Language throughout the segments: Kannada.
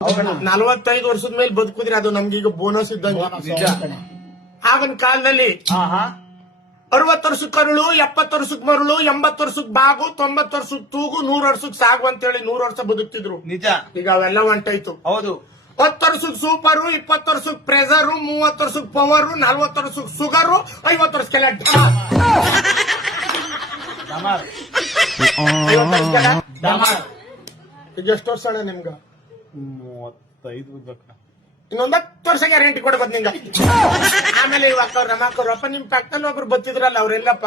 45 ವರ್ಷದ ಮೇಲೆ ಬದುಕಿದ್ರೆ ಅದು ನಮ್ಗೀಗ ಬೋನಸ್ ಇದ್ದಂಗೆ. ನಿಜ. ಆಗಿನ ಕಾಲದಲ್ಲಿ 60 ವರ್ಷಕ್ಕೆ ಕರುಳು, 70 ವರ್ಷಕ್ಕೆ ಮರುಳು, 80 ವರ್ಷಕ್ಕೆ ಬಾಗು, 90 ವರ್ಷಕ್ಕೆ ತೂಗು, 100 ವರ್ಷಕ್ಕೆ ಸಾಗು ಅಂತೇಳಿ 100 ವರ್ಷ ಬದುಕ್ತಿದ್ರು. ನಿಜ. ಈಗ ಅವೆಲ್ಲ ಹೊಂಟಾಯ್ತು. ಹೌದು. 10 ವರ್ಷಕ್ಕೆ ಸೂಪರು, 20 ವರ್ಷಕ್ಕೆ ಪ್ರೆಷರು, 30 ವರ್ಷಕ್ಕೆ ಪವರು, 40 ವರ್ಷಕ್ಕೆ ಶುಗರು, 50 ವರ್ಷಕ್ಕೆಲ್ಲ ಡಮಾರ್. ಈಗ ಎಷ್ಟು ವರ್ಷ ಅಣ್ಣ ನಿಮ್ಗ? 35 ಬೇಕಾ? ಇನ್ನೊಂದ್ 10 ವರ್ಷ ಗ್ಯಾರಂಟಿ ಕೊಡ್ಬೋದು ನಿಂಗ. ಆಮೇಲೆ ಇವಾಗ ರಮಾಕವ್ರಪ್ಪ ನಿಮ್ ಪಕ್ಕದಲ್ಲಿ ಒಬ್ರು ಬತ್ತಿದ್ರಲ್ಲ ಅವ್ರೆಲ್ಲಪ್ಪ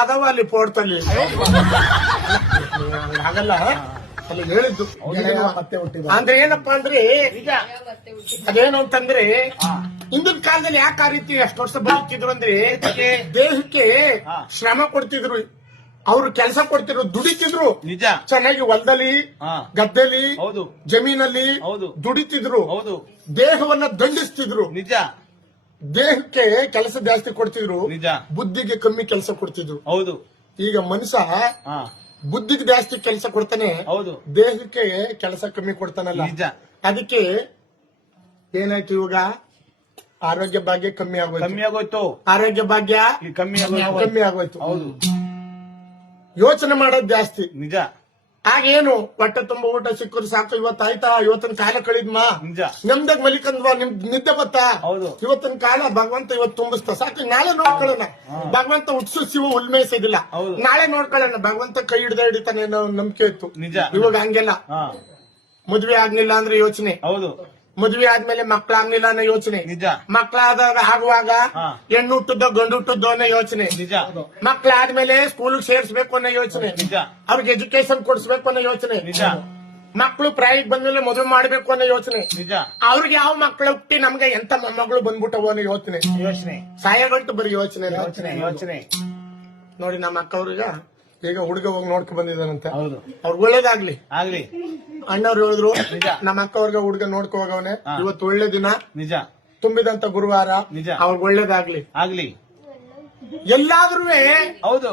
ಅದಾವ ಅಲ್ಲಿ ಪೋಡ್ತಲ್ಲಿ ಆಗಲ್ಲ ಅಲ್ಲಿ ಹೇಳಿದ್ದು ಅಂದ್ರೆ ಏನಪ್ಪಾ ಅಂದ್ರೆ ಈಗ ಅದೇನು ಅಂತಂದ್ರೆ ಹಿಂದಿನ ಕಾಲದಲ್ಲಿ ಯಾಕೆ ಆ ರೀತಿ ಅಷ್ಟು ವರ್ಷ ಬದುಕ್ತಿದ್ರು ಅಂದ್ರೆ ದೇಹಕ್ಕೆ ಶ್ರಮ ಕೊಡ್ತಿದ್ರು, ಅವ್ರು ಕೆಲಸ ಕೊಡ್ತಿದ್ರು, ದುಡಿತಿದ್ರು. ನಿಜ. ಚೆನ್ನಾಗಿ ಹೊಲದಲ್ಲಿ, ಗದ್ದೆಲಿ, ಹೌದು, ಜಮೀನಲ್ಲಿ ಹೌದು, ದುಡಿತಿದ್ರು. ಹೌದು. ದೇಹವನ್ನ ದಂಡಿಸ್ತಿದ್ರು. ನಿಜ. ದೇಹಕ್ಕೆ ಕೆಲಸ ಜಾಸ್ತಿ ಕೊಡ್ತಿದ್ರು, ನಿಜ. ಬುದ್ಧಿಗೆ ಕಮ್ಮಿ ಕೆಲಸ ಕೊಡ್ತಿದ್ರು. ಹೌದು. ಈಗ ಮನುಷ್ಯ ಬುದ್ಧಿಗೆ ಜಾಸ್ತಿ ಕೆಲಸ ಕೊಡ್ತಾನೆ, ಹೌದು, ದೇಹಕ್ಕೆ ಕೆಲಸ ಕಮ್ಮಿ ಕೊಡ್ತಾನಲ್ಲ. ನಿಜ. ಅದಕ್ಕೆ ಏನಾಯ್ತು ಇವಾಗ ಆರೋಗ್ಯ ಭಾಗ್ಯ ಕಮ್ಮಿ ಆಗೋಯ್ತು. ಆರೋಗ್ಯ ಭಾಗ್ಯ ಕಮ್ಮಿ ಆಗೋಯ್ತು. ಹೌದು. ಯೋಚನೆ ಮಾಡೋದು ಜಾಸ್ತಿ. ನಿಜ. ಆಗೇನು ಹೊಟ್ಟೆ ತುಂಬ ಊಟ ಸಿಕ್ಕರು ಸಾಕು, ಇವತ್ತಾಯ್ತಾ, ಇವತ್ತಿನ ಕಾಲ ಕಳಿದ್ಮಾ, ನಿಜ, ನೆಮ್ಮದಾಗ ಮಲಿಕಂದ್ವಾ, ನಿದ್ದೆ ಬತ್ತಾ, ಹೌದು, ಇವತ್ತಿನ ಕಾಲ ಭಗವಂತ ಇವತ್ತು ತುಂಬಿಸ್ತಾ, ಸಾಕು ನಾಳೆ ನೋಡ್ಕೊಳ್ಳೋಣ. ಭಗವಂತ ಹುಟ್ಸು ಶಿವ ಉಲ್ಮೇಯಿಸಿದಿಲ್ಲ, ನಾಳೆ ನೋಡ್ಕೊಳ್ಳೋಣ, ಭಗವಂತ ಕೈ ಹಿಡ್ದ ಹಿಡಿತಾನೆ ಅನ್ನೋ ನಂಬಿಕೆ ಇತ್ತು. ನಿಜ. ಇವಾಗ ಹಂಗೆಲ್ಲ. ಮದ್ವೆ ಆಗ್ಲಿಲ್ಲ ಅಂದ್ರೆ ಯೋಚನೆ, ಹೌದು, ಮದ್ವೆ ಆದ್ಮೇಲೆ ಮಕ್ಳಾಗ್ಲಿಲ್ಲ ಅನ್ನೋ ಯೋಚನೆ, ನಿಜ, ಮಕ್ಳಾದಾಗ ಆಗುವಾಗ ಹೆಣ್ಣು ಹುಟ್ಟುದ್ದೋ ಗಂಡು ಹುಟ್ಟುದ್ದೋ ಅನ್ನೋ ಯೋಚನೆ, ನಿಜ, ಮಕ್ಳಾದ್ಮೇಲೆ ಸ್ಕೂಲ್ ಸೇರ್ಸ್ಬೇಕು ಅನ್ನೋ ಯೋಚನೆ, ನಿಜ, ಅವ್ರಿಗೆ ಎಜುಕೇಶನ್ ಕೊಡಿಸ್ಬೇಕು ಅನ್ನೋ ಯೋಚನೆ, ನಿಜ, ಮಕ್ಳು ಪ್ರಾಯಕ್ಕೆ ಬಂದ್ಮೇಲೆ ಮದುವೆ ಮಾಡ್ಬೇಕು ಅನ್ನೋ ಯೋಚನೆ, ನಿಜ, ಅವ್ರಿಗೆ ಯಾವ ಮಕ್ಳು ಹುಟ್ಟಿ ನಮ್ಗೆ ಎಂತ ಮೊಮ್ಮಗಳು ಬಂದ್ಬಿಟ್ಟವು ಅನ್ನೋ ಯೋಚನೆ, ಸಾಯಗಂಟು ಬರೀ ಯೋಚನೆ. ನೋಡಿ ನಮ್ಮ ಅಕ್ಕವ್ರಿಗೆ ಈಗ ಹುಡುಗ ಹೋಗಿ ನೋಡ್ಕೊ ಬಂದಿದ್ದಾನಂತೆ. ಹೌದು. ಅವ್ರಿಗೆ ಒಳ್ಳೇದಾಗ್ಲಿ ಆಗ್ಲಿ. ಅಣ್ಣವ್ರು ಹೇಳಿದ್ರು ನಮ್ಮ ಅಕ್ಕವ್ರಿಗೆ ಹುಡುಗ ನೋಡ್ಕೊ ಹೋಗವನೆ, ಇವತ್ತು ಒಳ್ಳೆ ದಿನ, ನಿಜ, ತುಂಬಿದಂತ ಗುರುವಾರ, ನಿಜ, ಅವ್ರಿಗೆ ಒಳ್ಳೇದಾಗ್ಲಿ. ಆಗ್ಲಿ. ಎಲ್ಲಾದ್ರೂ ಹೌದು,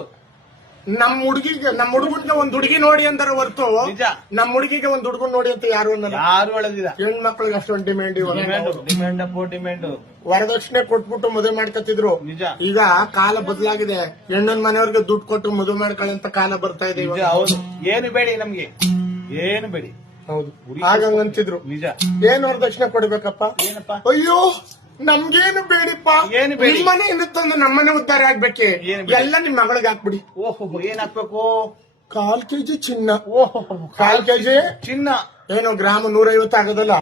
ನಮ್ಮ ಹುಡುಗನ್ಗೆ ಒಂದ್ ಹುಡುಗಿ ನೋಡಿ ಅಂತಾರ ಹೊರತು ನಿಜ, ನಮ್ಮ ಹುಡುಗಿಗೆ ಒಂದ್ ಹುಡುಗನ್ ನೋಡಿ ಅಂತ ಯಾರು ಅನ್ನಲ್ಲ. ಯಾರು ಹೇಳದಿಲ್ಲ. ಹೆಣ್ಮಕ್ಳಿಗೆ ಅಷ್ಟೊಂದು ಡಿಮ್ಯಾಂಡ್ ವರದಕ್ಷಿಣೆ ಕೊಟ್ಬಿಟ್ಟು ಮದುವೆ ಮಾಡ್ಕೊತಿದ್ರು. ನಿಜ. ಈಗ ಕಾಲ ಬದಲಾಗಿದೆ, ಹೆಣ್ಣನ್ ಮನೆಯವ್ರಿಗೆ ದುಡ್ಡು ಕೊಟ್ಟು ಮದುವೆ ಮಾಡ್ಕೊಳ್ಳಂತ ಕಾಲ ಬರ್ತಾ ಇದೆ. ಹೌದು. ಏನು ಬೇಡಿ ನಮ್ಗೆ, ಏನು ಬೇಡಿ. ಹೌದು, ಆಗಂಗಂತಿದ್ರು. ನಿಜ. ಏನ್ ವರದಕ್ಷಿಣೆ ಕೊಡ್ಬೇಕಪ್ಪ? ಏನಪ್ಪ? ಅಯ್ಯೋ ನಮ್ಗೇನು ಬೇಡಿಪ್ಪ, ನಿಮ್ಮನೆಯಿಂದ ತಂದು ನಮ್ಮನೆ ಉದ್ಧಾರ ಆಗ್ಬೇಕೆ, ಎಲ್ಲ ನಿಮ್ ಮಗಳಿಗೆ ಹಾಕ್ಬಿಡಿ. ಓಹೋ, ಏನ್ ಹಾಕ್ಬೇಕು? 1/4 kg ಚಿನ್ನ. ಓಹೋ, 1/4 kg ಚಿನ್ನ. ಏನು ಗ್ರಾಮ 150 ಆಗೋದಲ್ಲ.